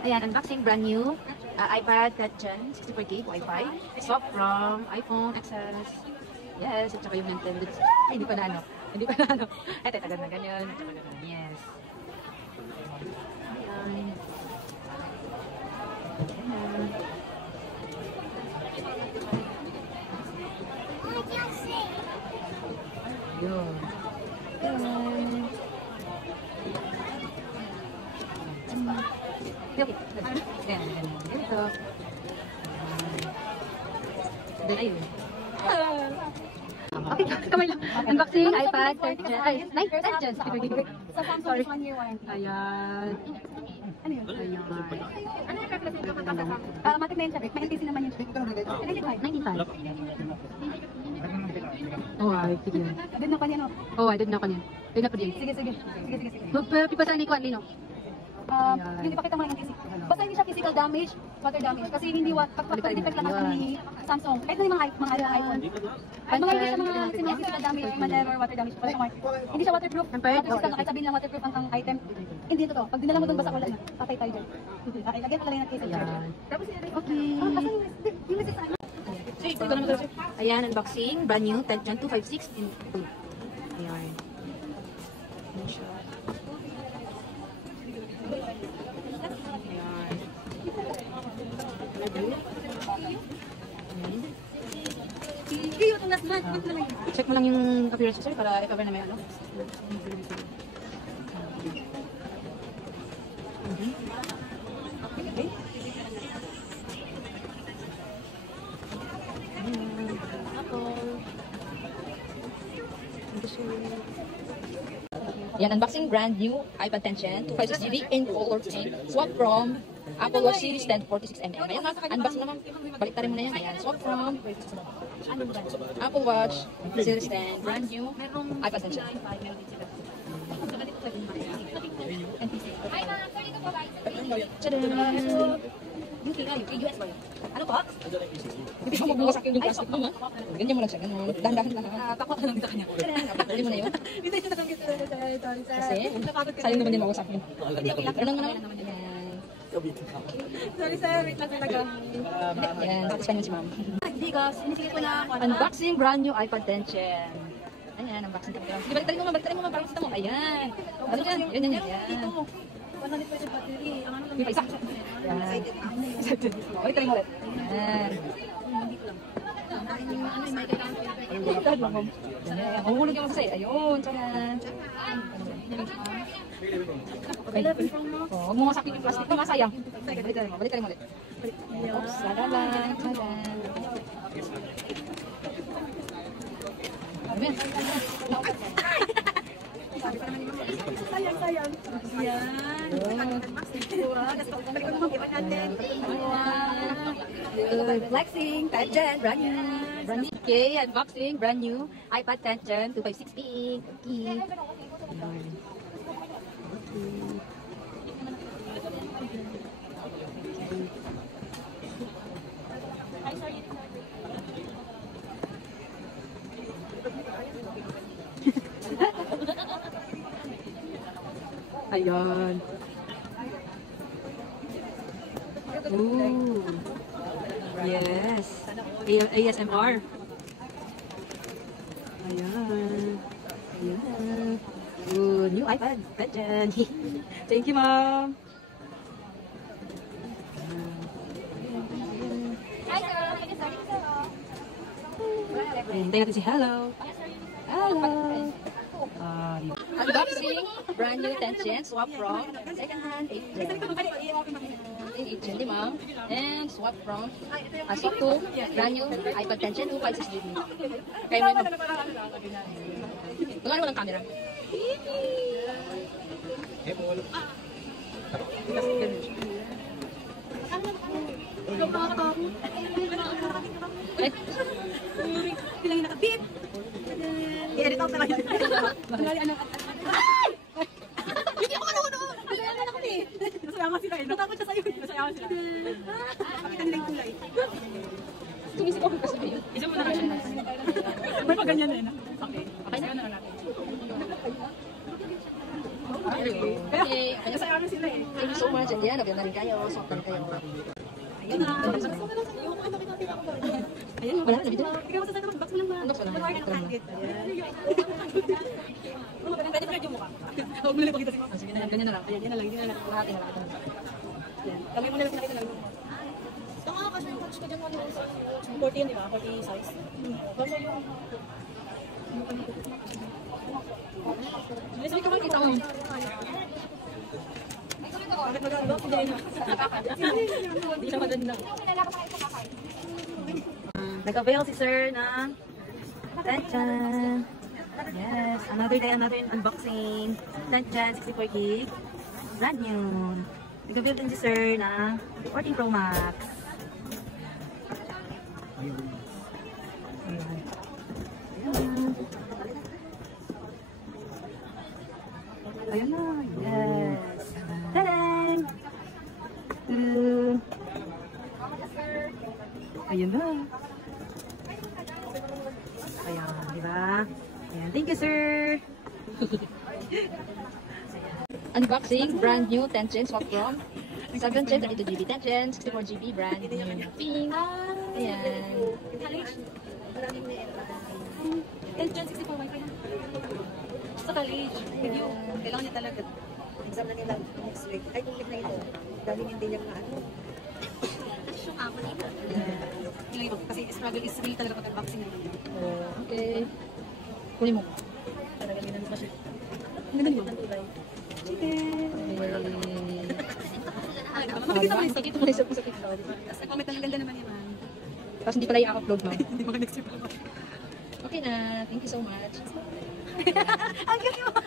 Ayan, unboxing brand new iPad 10th Gen 64GB Wi-Fi. Swap from iPhone XS. Yes, at saka yung Nintendo. Ay, hindi pa na ano. Hindi pa na ano. Ito, tagal na ganyan. At saka ganyan. Yes. Ayan. Ayan. Yun. Ayan. Okay. Ayan, ganito. Then, ayun. Okay, kamay lang. Unboxing iPad 10th Gen. Ay, 10th Gen. Sa Samsung is 1 year warranty. Ayan. Ano yun? Ayan. Ano yung represent ko pagkakasama? Matik na yun siya. May NTC naman yun siya. 95. Oh, ay, sige. Did na pa niya, no? Oh, ay, did na ko niyan. Did na pa din. Sige. Pipasan ni Kwan, Lino. Hindi pa kita mo ng NTC. Basta hindi siya physical damage, water damage. Kasi hindi pag-defect lang ako ni Samsung. Kahit na yung mga iPhone. Ay, mga hindi siya mga physical damage, whatever, water damage. Hindi siya waterproof. Kahit sabihin lang waterproof ang item. Hindi ito to. Pag dinala mo doon, basta wala na. Patay tayo dyan. Okay, lagyan ko lang yung case of charger. Okay. Ayan, unboxing. Brand new. 10th Gen 256 in blue. Ayan. Ayan siya. Check mo lang yung appearance sir para i-cover na may ano. Okay. Yan, unboxing brand new iPad 10th Gen 256GB in color pink. Swap from Apple Watch Series 10 46mm. Ayan nga, unboxing naman. Balik tayo muna yan. Ayan, swap from Apple Watch Series 10 brand new iPad 10th Gen. Tadaan! UK US ba yun? Ano po? Hindi mo magbuwasak yung plastic mo, ha? Ganyan mo lang siya, ganyan. Dahan-dahan lang. Takot ka lang dito kanya. Pwede mo na yun? Hindi siya natanggit. Kasi, sayang naman din mawasak yun. Ganun mo naman. Sorry sir, wait lang talaga. Yan, satisfy niyo si ma'am. Hindi guys, sinisigit ko na. Unboxing brand new iPad 10th Gen. Ayan, unboxing kami. Sige, balik tayo mo, parang kita mo. Ayan. Ano yan? Yan. Dito mo. 100% battery. Ang ano lang. Yung isa. Excited. Balik tayo mo ulit. Ayan. Ano yung may kailangan. Dahil lang, ma'am. Ayan, mahulog yung masasay. Ayun, tsaran. Okay. Oh, huwag mo masakit yung plastic. Masayang. Balik tayo mo ulit. Oops, lagalan. Tsaran. Ayan. Sayang. Yan. Flexing, 10th Gen, brand new. Okay, unboxing, brand new iPad 10th Gen 256p. Okay. Ayan. Ooh. Yes. ASMR. Ayan. Ooh, new iPad 10th Gen. Thank you, ma'am. Hi sir. Hintayin natin si hello. Unboxing, brand new 10th Gen, swap from second-hand 8th Gen. 8th Gen, di ma'am? And swap from, swap to brand new iPad 10th Gen 256GB. Kaya mo yun. Kung ano walang camera. Bilang yung naka-beep. I-edit out na lang yun. Hindi ako kanunood. Nasayama na kami. Nasayama sila eh. Natakot siya sa'yo. Nasayama sila. Pakita nila yung kulay. Tumisip ako kasi yun. Isa mo na lang siya. May pa ganyan eh. Okay. Okay na lang natin. Okay. Nasayama sila eh. Thank you so much. Yan, okay na rin kayo. Soft na rin kayo. Ayun na. Ayan, wala na video. Ikaw sa naman, box mo lang ba? Box mo lang. Mag-order ng candid. Pwede pa yung mukha. Huwag mo lang pakita si Mama. Sige na, ganyan na lang. Ayan, yan na lang, yan na lang. Kalahati na lang. Ito na. Yan. Kami mo na lang pinakita lang. Ito nga kasi yung coach ko dyan, 40 yun, di ba? 40 size. Kasi yung... Hindi ka makikita mo. Bakit mag-unbox? Hindi na. Hindi siya maganda. Nag-avail si Sir ng Tanchan. Yes, another day, another unboxing. Tanchan, 64 gig. Brand new. Nag-avail din si Sir ng 14 Pro Max. Ayan. Ayan na. Yes. Tadang! Ayan na. Ayan, di ba? Ayan, thank you, sir. Unboxing, brand new Tencent swap from 7 gen 32GB Tencent, 64GB brand new pink. Ayan. Eljon 64 wifi na. Sa college, review. Kailangan niya talaga. Exam na nila next week. Ay, kung na ito. Dahil hindi niya maano. Yung ako nito. Kasi struggle is real talaga pag unboxing na yun. Okay. Kunin mo. Talaga nilang kasi. Ang ganda niyo. Chicken. Makikita mo yung Sakit mo na isa po sa TikTok. Tapos nag-comment ang ganda naman naman. Tapos hindi pala i-upload mo. Hindi mo next week. Okay na. Thank you so much. Ang galing mo.